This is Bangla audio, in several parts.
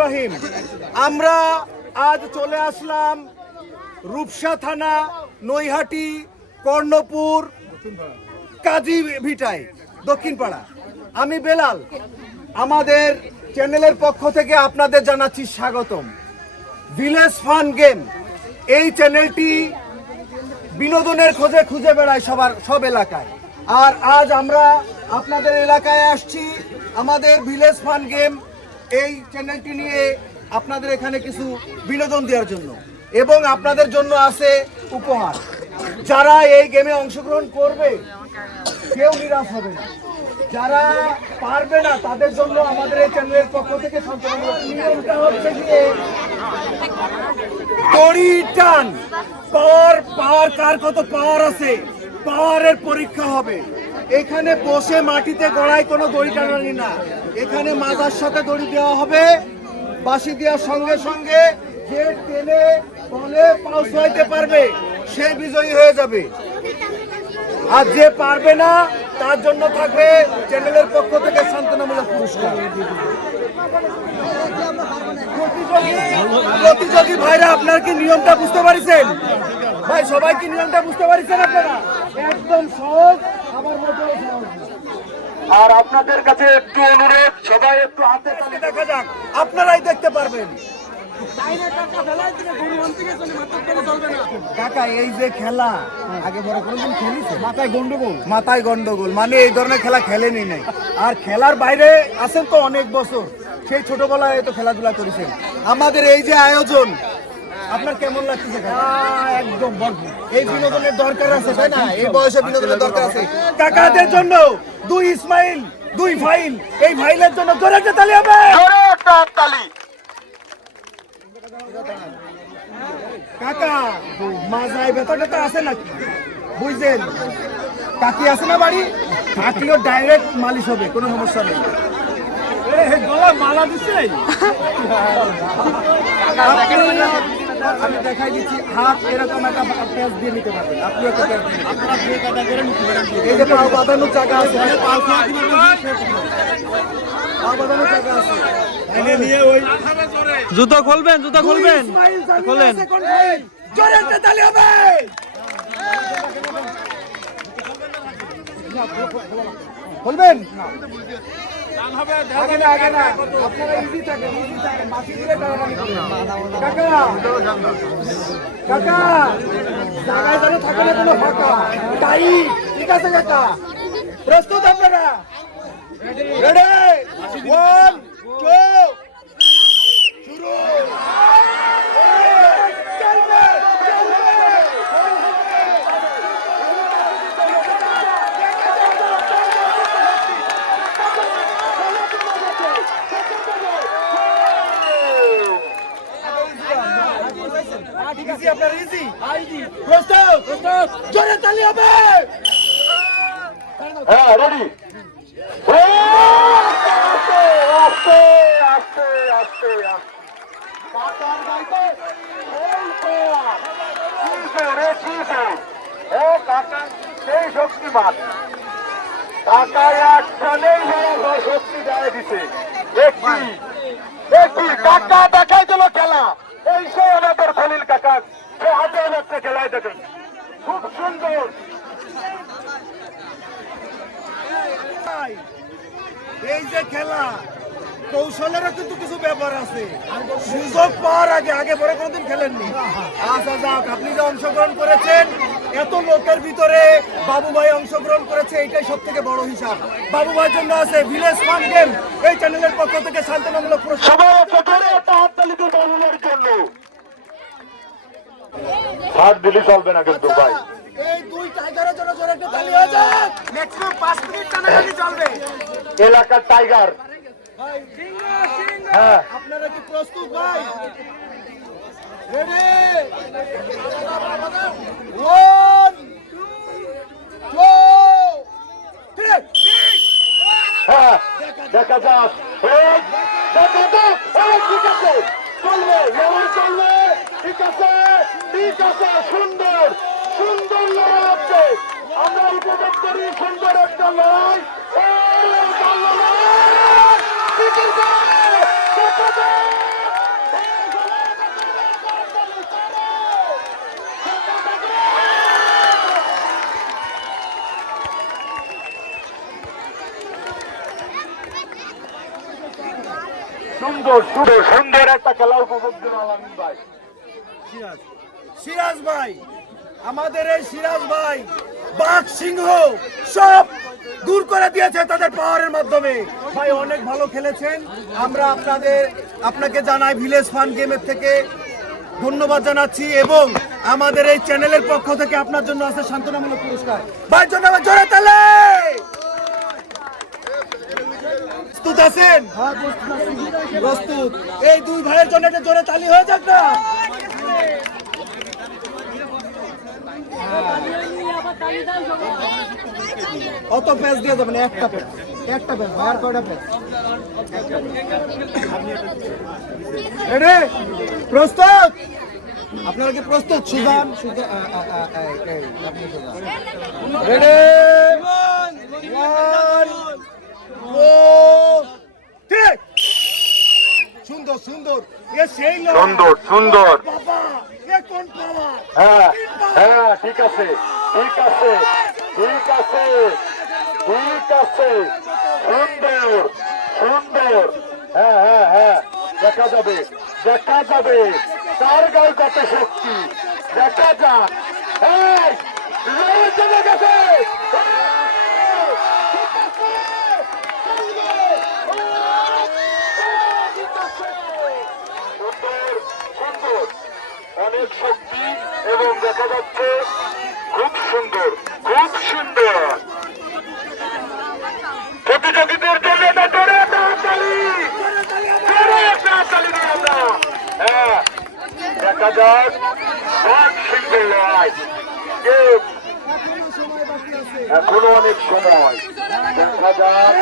রহিম। আমরা আজ চলে আসলাম রূপসা থানা, নৈহাটি, কর্ণপুর, কাজী ভিটায় দক্ষিণ পাড়া আমি বেলাল। আমাদের চ্যানেলের পক্ষ থেকে আপনাদের জানাচ্ছি স্বাগতম। ভিলেজ ফান গেম, এই চ্যানেলটি বিনোদনের খোঁজে খুঁজে বেড়ায় সবার সব এলাকায়। আর আজ আমরা আপনাদের এলাকায় আসছি আমাদের ভিলেজ ফান গেম। এই চ্যানেলটি নিয়ে আপনাদের এখানে কিছু বিনোদন দেওয়ার জন্য এবং আপনাদের জন্য আছে উপহার। যারা এই গেমে অংশগ্রহণ করবে, কেউ নিরাশ হবে না। যারা পারবে না, তাদের জন্য আমাদের এই চ্যানেলের পক্ষ থেকে নিয়মটা হচ্ছে গিয়ে দড়ি টান পাওয়ার পাওয়ার কার কত পাওয়ার আছে? পাওয়ারের পরীক্ষা হবে। এখানে বসে মাটিতে গড়াই কোনো দড়ি টানানি না। এখানে মাজার সাথে দড়ি দেওয়া হবে। বাসি দেওয়ার সঙ্গে সঙ্গে যে টেনে বলে পাউস হইতে পারবে, সে বিজয়ী হয়ে যাবে। আর যে পারবে না, তার জন্য থাকবে চ্যানেলের পক্ষ থেকে সান্ত্বনামূলক পুরস্কার। প্রতিযোগী ভাইরা, আপনার কি নিয়মটা বুঝতে পারছেন? ভাই সবাই কি নিয়মটা বুঝতে পারছেন আপনারা? একদম সহজ আমার মতো আর আপনাদের কাছে একটু অনুরোধ সবাই একটু হাতে আজকে দেখা যাক আপনারাই দেখতে পারবেন। কাকা এই যে খেলা আগে বড় কোনদিন খেলিছে? মাথায় গন্ডগোল। মাথায় গন্ডগোল মানে এই ধরনের খেলা খেলেনি নাই। আর খেলার বাইরে আছেন তো অনেক বছর সেই ছোটবেলায় তো খেলাধুলা করেছেন। আমাদের এই যে আয়োজন আপনার কেমন লাগছে একদম এই বিনোদনের দরকার আছে তাই না? এই বয়সে বিনোদনের দরকার আছে। কাকাদের জন্য দুই ইসমাইল দুই ফাইল এই ফাইলের জন্য জোরে একটা তালি হবে। জোরে একটা হাততালি কাকা মাজায় বেতনটা তো আছে নাকি? বুঝলেন? কাকি আছে না বাড়ি? কাকিও ডাইরেক্ট মালিশ হবে কোনো সমস্যা নেই। গলা মালা দিচ্ছে আমি দেখাই দিচ্ছি হাত এরকম একটা পেঁচ দিয়ে নিতে পারবেন। আপনি একটা পেঁচ দিয়ে এই যে পাও বাঁধানোর জায়গা আছে পাও বাঁধানোর জায়গা আছে জুতো খুলবেন জুতো খুলবেন। খোলেন। খোলেন জোরে তালি হবে! খুলবেন? আগে না আগে না। আপনারা ইজি থাকেন ইজি থাকেন বাকি দিলে কাকা! কাকা! জায়গায় যেন থাকে না কোনো ফাঁকা। তাই ঠিক আছে কাকা। প্রস্তুত আপনারা? রেডি ওয়ান টু শুরু চলবে চলবে ইজি আপনার ইজি প্রস্তুত প্রস্তুত জোরে তালি হবে হ্যাঁ রেডি শক্তি দেয় দিছে দেখি দেখি, কাকা দেখাই দিল খেলা। এই সেই আমাদের খলিল কাকা, সে হাতে খেলায় দেখেন। খুব সুন্দর। এই যে খেলা কৌশলেরও কিন্তু কিছু ব্যাপার আছে। সুযোগ পাওয়ার আগে আগে পরে কোনোদিন খেলেননি। আচ্ছা যাক আপনি যে অংশগ্রহণ করেছেন এত লোকের ভিতরে বাবু ভাই অংশগ্রহণ করেছে এটাই সব থেকে বড় হিসাব। বাবু ভাইয়ের জন্য আছে ভিলেজ ফান গেম। এই চ্যানেলের পক্ষ থেকে শান্তনামূলক পুরস্কার সবাই একটা জোরে একটা হাততালি দিন বাবুলের জন্য হাত দিলে চলবে না কিন্তু ভাই। এই দুই টাইগারের জন্য জোরে একটা তালি হয়ে যাক ম্যাক্সিমাম 5 মিনিট টানাটানি চলবে। এলাকার টাইগার। হ্যাঁ। আপনারা কি প্রস্তুত ভাই? হ্যাঁ দেখা যাক। এই, দেখা যাক। এই, ঠিক আছে। চলবে চলবে। ঠিক আছে। ঠিক আছে সুন্দর সুন্দর লড়াই হচ্ছে আমরা উপভোগ করি সুন্দর একটা লড়াই! সুন্দর সুন্দর সুন্দর একটা খেলা উপভোগ আলামিন ভাই সিরাজ ভাই আমাদের এই সিরাজ ভাই বাঘ সিংহ সব দূর করে দিয়েছে তাদের পাওয়ারের মাধ্যমে। ভাই অনেক ভালো খেলেছেন। আমরা আপনাদের আপনাকে জানাই ভিলেজ ফান গেমের থেকে ধন্যবাদ জানাচ্ছি এবং আমাদের এই চ্যানেলের পক্ষ থেকে আপনার জন্য আছে সান্ত্বনামূলক পুরস্কার। ভাই জন্য আমার জোরে তালে! প্রস্তুত আছেন? প্রস্তুত। এই দুই ভাইয়ের জন্য একটা জোরে তালি হয়ে যাক না। অত প্যাচ দিয়ে যাবেন একটা প্যাচ একটা প্যাচ আর কয়টা প্যাচ রেডি প্রস্তুত? আপনারা কি প্রস্তুত সুজান? রেডি সুন্দর সুন্দর। সুন্দর সুন্দর। হ্যাঁ। আছে ঠিক আছে ঠিক আছে ঠিক আছে সুন্দর সুন্দর। হ্যাঁ হ্যাঁ হ্যাঁ দেখা যাবে দেখা যাবে। তার গায়ে কত শক্তি, দেখা যাক। চলে গেছে। অনেক এবং দেখা যাচ্ছে খুব সুন্দর খুব সুন্দর প্রতিযোগীদের জন্য। হ্যাঁ, দেখা যাক বাঘ সিংহের লড়াই। এখনও অনেক সময় দেখা যাক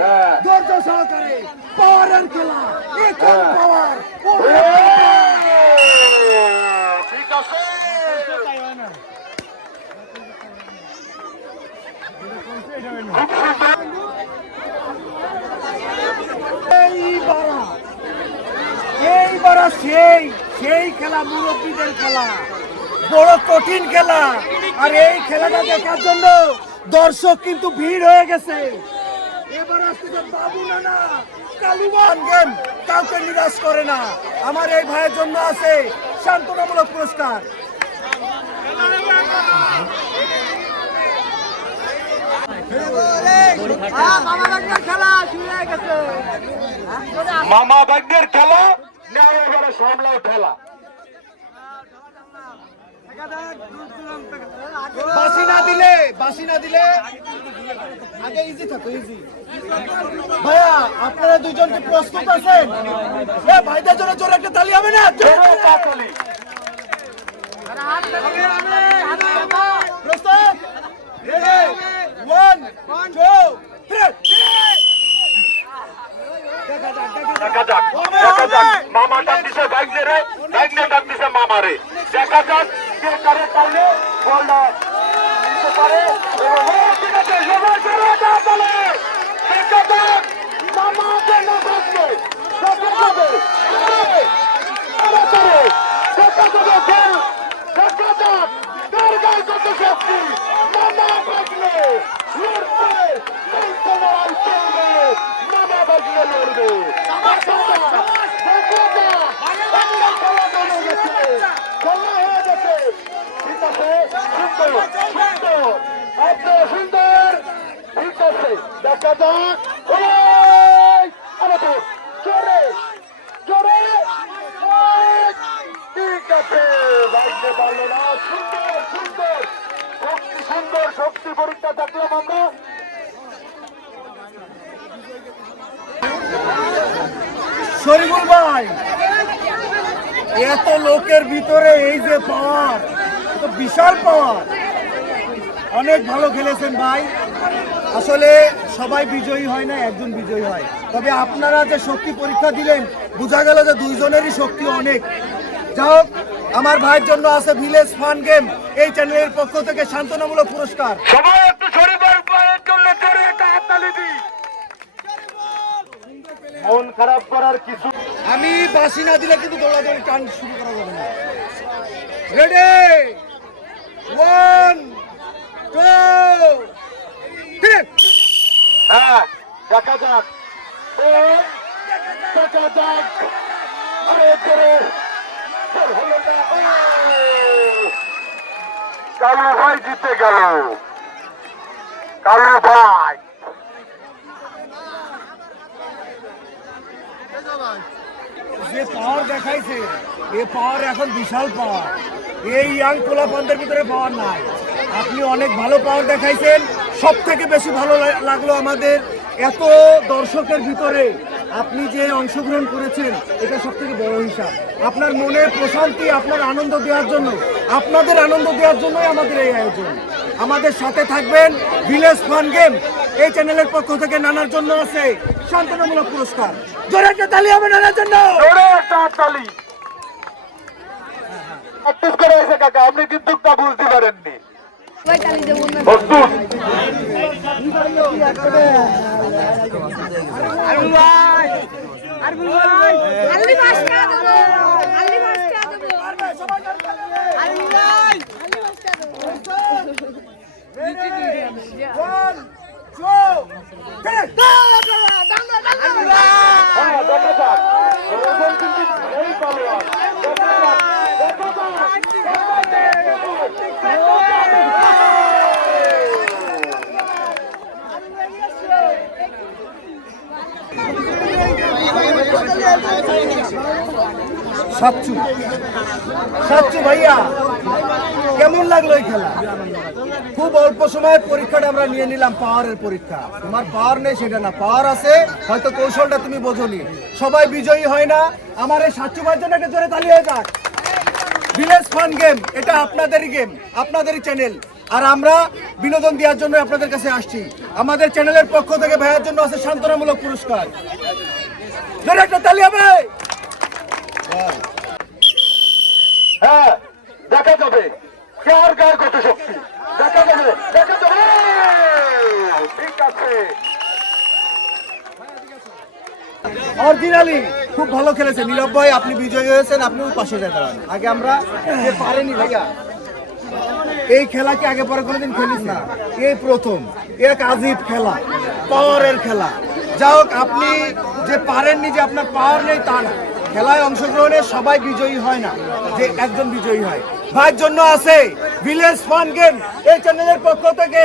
হ্যাঁ। পাওয়ারের খেলা। পাওয়ার ও ঠিক আছে এইবারা সেই সেই খেলা মুরব্বীদের খেলা। বড় কঠিন খেলা। আর এই খেলাটা দেখার জন্য দর্শক কিন্তু ভিড় হয়ে গেছে। এবার আসছে বাবু নানা কালুবান গেম কাউকে নিরাশ করে না আমার এই ভাইয়ের জন্য আছে সান্ত্বনামূলক পুরস্কার। মামা ভাগ্যের খেলা এবারে বাসি না দিলে বাসি না দিলে আগে ইজি থাকো ইজি ভাইয়া আপনারা দুজন কি প্রস্তুত আছেন? এ ভাইদের জন্য জোরে একটা তালি হবে না? প্রস্তুত? ওয়ান টু থ্রি দেখা যাক দেখা মামা ডাক দিছে ভাগ্নে রে নিয়ে দিছে মামা রে। দেখা যাক কে কারে পারলে বলটা দিতে পারে এবং ঠিক আছে সবাই জোরে তাতালি। দেখা যাক মামা কেন ভাগ্নে দেখা যাবে এই, আরে করে, দেখা যাবে খেল দেখা যাক কার গায়ে কত শক্তি মামা ভাগ্নে লড়ছে লড়ছে লড়াই চলবে মামা ভাগ্নে লড়বে দেখা যাক, দেখা যাক, বাংলা খেলা জমে গেছে, খেলা হয়ে গেছে। ঠিক আছে সুন্দর সুন্দর একদম সুন্দর ঠিক আছে দেখা যাক ওই, আরে তো, জোরে জোরে ওই, ঠিক শরীফুল ভাই, এত লোকের ভিতরে এই যে পাওয়ার বিশাল পাওয়ার। অনেক ভালো খেলেছেন ভাই। আসলে সবাই বিজয়ী হয় না, একজন বিজয়ী হয়। তবে আপনারা যে শক্তি পরীক্ষা দিলেন, বোঝা গেল যে দুইজনেরই শক্তি অনেক। যা হোক আমার ভাইয়ের জন্য আছে ভিলেজ ফান গেম। এই চ্যানেলের পক্ষ থেকে সান্ত্বনামূলক পুরস্কার। সবাই একটু শরীফের পায়ের জন্য জোরে একটা হাততালি দিই। মন খারাপ করার কিছু আমি বাসি না দিলে কিন্তু দৌড়াদৌড়ি টান শুরু করা যাবে না। রেডি ওয়ান টু থ্রি হ্যাঁ দেখা যাক। ও, দেখা যাক। আরে! কালু ভাই জিতে গেল কালু ভাই যে পাওয়ার দেখাইছে, এ পাওয়ার এখন বিশাল পাওয়ার। এই ইয়াং পোলাপানদের ভিতরে পাওয়ার নাই। আপনি অনেক ভালো পাওয়ার দেখাইছেন। সব থেকে বেশি ভালো লাগল আমাদের এত দর্শকের ভিতরে। আপনি যে অংশগ্রহণ করেছেন এটা সব থেকে বড় হিসাব। আপনার মনে প্রশান্তি আপনার আনন্দ দেওয়ার জন্য আপনাদের আনন্দ দেওয়ার জন্যই আমাদের এই আয়োজন। আমাদের সাথে থাকবেন ভিলেজ ফান গেম। এই চ্যানেলের পক্ষ থেকে নানার জন্য আছে সান্ত্বনামূলক পুরস্কার। জোরে একটা তালি হবে নানার জন্য। জোরে একটা প্র্যাকটিস করে এসে কাকা আপনি কিন্তু তা বুঝতে পারেননি। প্রস্তুত। আল্লি পাঁচটা দেবো আল্লি পাঁচটা দেবো আল্লি ভাই আল্লি পাঁচটা দেবো One, two, three. হ্যাঁ দেখা যাক ওজন কিন্তু এই পালোয়ান দেখা যাক দেখা যাক সাচ্চু। সাচ্চু ভাইয়া, কেমন লাগল এই খেলা? খুব অল্প সময়ের পরীক্ষাটা আমরা নিয়ে নিলাম, পাওয়ারের পরীক্ষা। তোমার পাওয়ার নেই, সেটা না। পাওয়ার আছে, হয়তো কৌশলটা তুমি বোঝনি। সবাই বিজয়ী হয় না, আমার এই সাচ্চু ভাইয়ের জন্য একটা জোরে তালি হয়ে যাক। ভিলেজ ফান গেম, এটা আপনাদেরই গেম, আপনাদেরই চ্যানেল। আর আমরা বিনোদন দেওয়ার জন্য আপনাদের কাছে আসছি। আমাদের চ্যানেলের পক্ষ থেকে ভাইয়ের জন্য আছে সান্ত্বনামূলক পুরস্কার। একটা তালি হবে। হ্যাঁ দেখা যাবে। কার গায়ে কত শক্তি? দেখা যাবে দেখা যাবে। ঠিক আছে। অরিজিনালি খুব ভালো খেলেছে। নীরব ভাই আপনি বিজয়ী হয়েছেন আপনিও পাশে যেতে পারেন। আগে আমরা পারেনি ভাইয়া এই খেলা কি আগে পরে কোনোদিন খেলিস না? এই প্রথম এক আজীব খেলা পাওয়ারের খেলা। যা হোক আপনি যে পারেননি যে আপনার পাওয়ার নেই, তা না। খেলায় অংশগ্রহণে সবাই বিজয়ী হয় না, যে একজন বিজয়ী হয়। ভাইয়ের জন্য আছে ভিলেজ ফান গেম এই চ্যানেলের পক্ষ থেকে।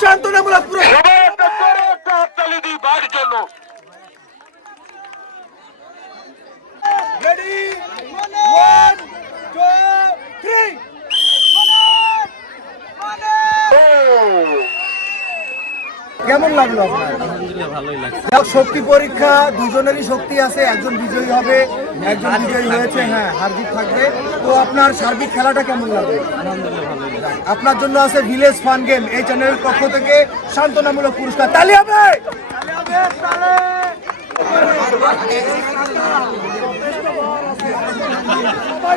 সান্ত্বনামূলক পুরস্কার সবাই একটা জোরে একটা হাততালি দিই বাড়ির জন্য Ready? One, two, three. ও, কেমন লাগল আপনার? শক্তি পরীক্ষা দুজনেরই শক্তি আছে একজন বিজয়ী হবে একজন বিজয়ী হয়েছে হ্যাঁ হারজিত থাকবে। তো আপনার সার্বিক খেলাটা কেমন লাগবে? আপনার জন্য আছে ভিলেজ ফান গেম এই চ্যানেলের পক্ষ থেকে সান্ত্বনামূলক পুরস্কার। তালি হবে!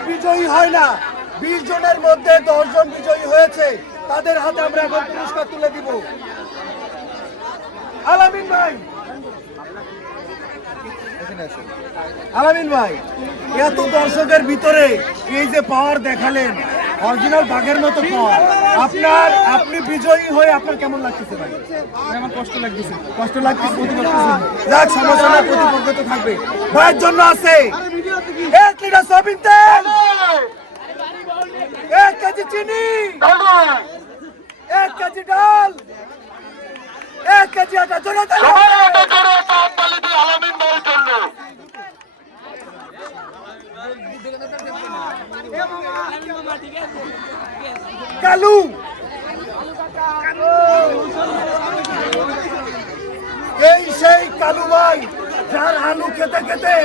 বিজয়ী হয় না। বিশ জনের মধ্যে দশ জন বিজয়ী হয়েছে। তাদের হাতে আমরা এখন পুরস্কার তুলে দিব। আলামিন ভাই। আলামিন ভাই এত দর্শকের ভিতরে এই যে পাওয়ার দেখালেন অরিজিনাল বাঘের মতো পাওয়ার। আপনার আপনি বিজয়ী হয়ে আপনার কেমন লাগতেছে ভাই? আমার কষ্ট লাগতেছে। কষ্ট লাগতেছে? যাক সমস্যা না প্রতিপক্ষ তো থাকবে। ভাইয়ের জন্য আছে এক লিটার সয়াবিন তেল এক কেজি চিনি এক কেজি ডাল কালু। এই সেই কালু ভাই যার আলু খেতে খেতে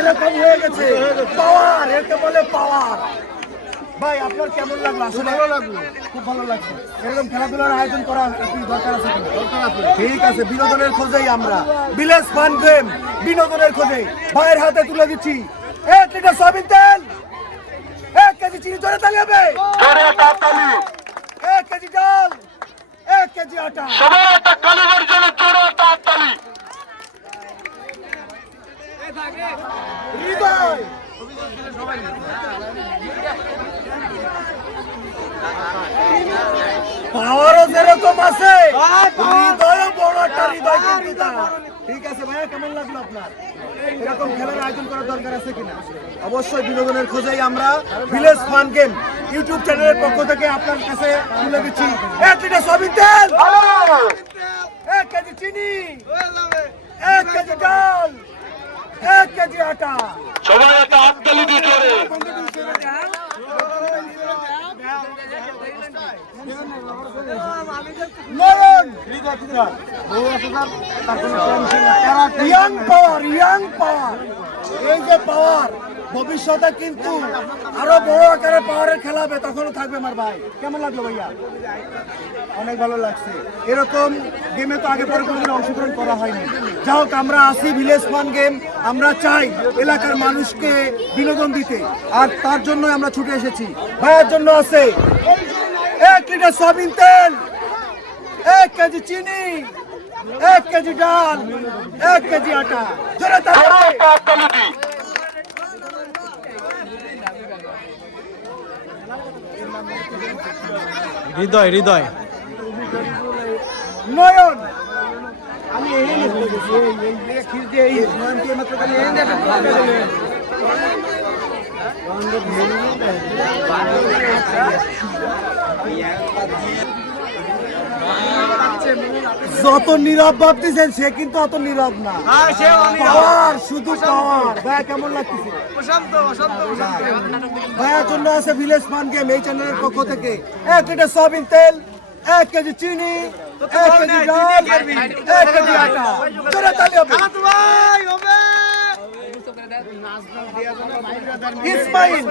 এরকম হয়ে গেছে। পাওয়ার একে বলে পাওয়ার। ভাই আপনার কেমন লাগল? আসলে ভালো লাগল। খুব ভালো লাগছে। এরকম খেলাধুলার আয়োজন করা কি দরকার আছে কিনা? ঠিক আছে বিনোদনের খোঁজেই আমরা। বিলেস ফান গেম বিনোদনের খোঁজে ভাইয়ের হাতে তুলে দিচ্ছি। এক লিটার সয়াবিন তেল। কেজি চিনি ধরে তালি হবে জোরে তালি। এক কেজি ডাল। এক কেজি আটা সবাই একটা কালিমার জন্য জোরে তালি হৃদয় পাওয়ারও যেরকম আছে হৃদয়ও বড় একটা হৃদয় কিন্তু তার। ঠিক আছে ভাইয়া কেমন লাগল আপনার? এরকম খেলার আয়োজন করার দরকার আছে কিনা? অবশ্যই বিনোদনের খোঁজেই আমরা ভিলেজ ফান গেম ইউটিউব চ্যানেলের পক্ষ থেকে আপনার কাছে তুলে দিচ্ছি। এক লিটার তেল! এক কেজি চিনি! এক কেজি ডাল! এক কেজি আটা! সবাই একটা হাত দিয়ে জোরে ভবিষ্যতে কিন্তু আরও বড় আকারে পাওয়ারের খেলাবে তখনও থাকবে আমার ভাই। কেমন লাগল ভাইয়া? অনেক ভালো লাগছে। এরকম গেমে তো আগে পরে কোনোদিন অংশগ্রহণ করা হয়নি। যা হোক, আমরা আসি ভিলেজ ফান গেম আমরা চাই এলাকার মানুষকে বিনোদন দিতে। আর তার জন্য আমরা ছুটে এসেছি। ভাইয়ের জন্য আছে এক লিটার সয়াবিন তেল এক কেজি চিনি এক কেজি ডাল এক কেজি আটা দি হৃদয় হৃদয় নয়ন আমি এই যত নীরব ভাবতেছেন সে কিন্তু অত নীরব না। পাওয়ার শুধু পাওয়ার। ভাইয়া কেমন লাগতেছে? ভাইয়ার জন্য আছে ভিলেজ ফান গেম এই চ্যানেলের পক্ষ থেকে। এক লিটার সয়াবিন তেল এক কেজি চিনি এক কেজি ডাল এক কেজি আটা। জোরে তালি হবে। ইসমাইল!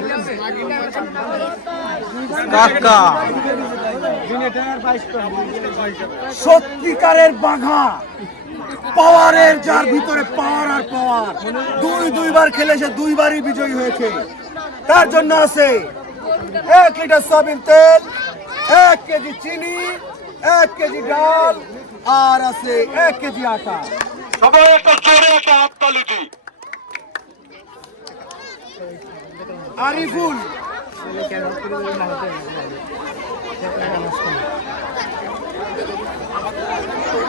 কাকা। সত্যিকারের বাঘা। পাওয়ারের যার ভিতরে পাওয়ার আর পাওয়ার। দুই দুইবার খেলে সে দুইবারই বিজয়ী হয়েছে। তার জন্য আছে এক লিটার সয়াবিন তেল এক কেজি চিনি এক কেজি ডাল আর আছে এক কেজি আটা। সবাই একটা জোরে একটা হাত তালি আরিফুল।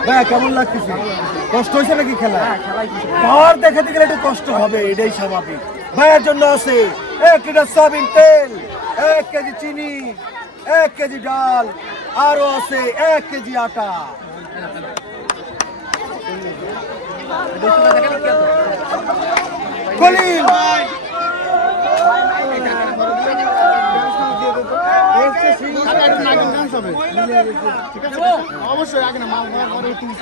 ভাইয়া কেমন লাগতেছে? কষ্ট হয়েছে নাকি খেলা? পাওয়ার দেখাতে গেলে একটু কষ্ট হবে এটাই স্বাভাবিক। ভাইয়ের জন্য আছে এক লিটার সয়াবিন তেল এক কেজি চিনি এক কেজি ডাল আরও আছে এক কেজি আটা। কলিল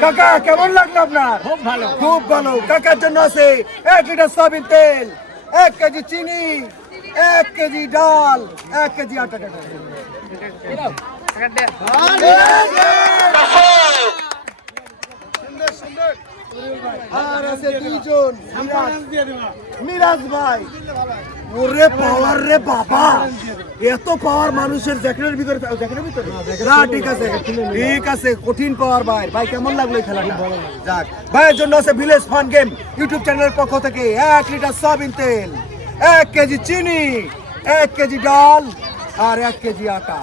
কাকা কেমন লাগল আপনার? খুব ভালো। খুব ভালো। কাকার জন্য আছে এক লিটার সয়াবিন তেল এক কেজি চিনি এক কেজি ডাল এক কেজি আটা টাকা আর আছে দুইজন মিরাজ। মিরাজ ভাই। ওরে পাওয়ার রে বাবা। এত পাওয়ার মানুষের জ্যাকেটের ভিতরে জ্যাকেটের ভিতরে? না ঠিক আছে। ঠিক আছে কঠিন পাওয়ার ভাই। ভাই কেমন লাগল এই খেলাটা? যাক। ভাইয়ের জন্য আছে ভিলেজ ফান গেম ইউটিউব চ্যানেলের পক্ষ থেকে এক লিটার সয়াবিন তেল এক কেজি চিনি এক কেজি ডাল আর এক কেজি আটা।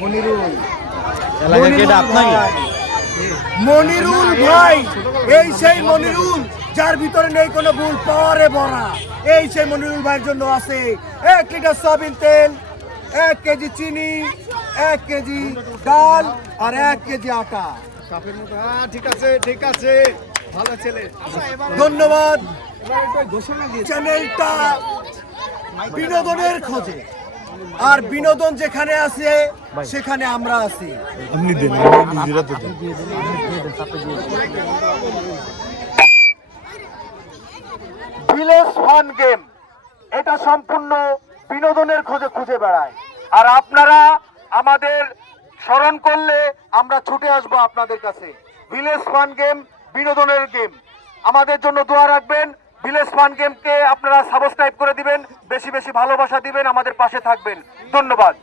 মনিরুল। মনিরুল ভাই। এই সেই মনিরুল। যার ভিতরে নেই কোনো ভুল, পরে ভরা। এই সেই মনিরুল ভাইয়ের জন্য আছে এক লিটার সয়াবিন তেল, এক কেজি চিনি, এক কেজি ডাল আর এক কেজি আটা। ঠিক আছে ঠিক আছে ভালো ছেলে ধন্যবাদ। চ্যানেলটা বিনোদনের খোঁজে। আর বিনোদন যেখানে আছে, সেখানে আমরা আছি ভিলেজ ফান গেম। এটা সম্পূর্ণ বিনোদনের খোঁজে খুঁজে বেড়ায়। আর আপনারা আমাদের স্মরণ করলে আমরা ছুটে আসব আপনাদের কাছে। ভিলেজ ফান গেম, বিনোদনের গেম। আমাদের জন্য দোয়া রাখবেন। ভিলেজ ফান গেমকে আপনারা সাবস্ক্রাইব করে দিবেন। বেশি বেশি ভালোবাসা দিবেন। আমাদের পাশে থাকবেন। ধন্যবাদ।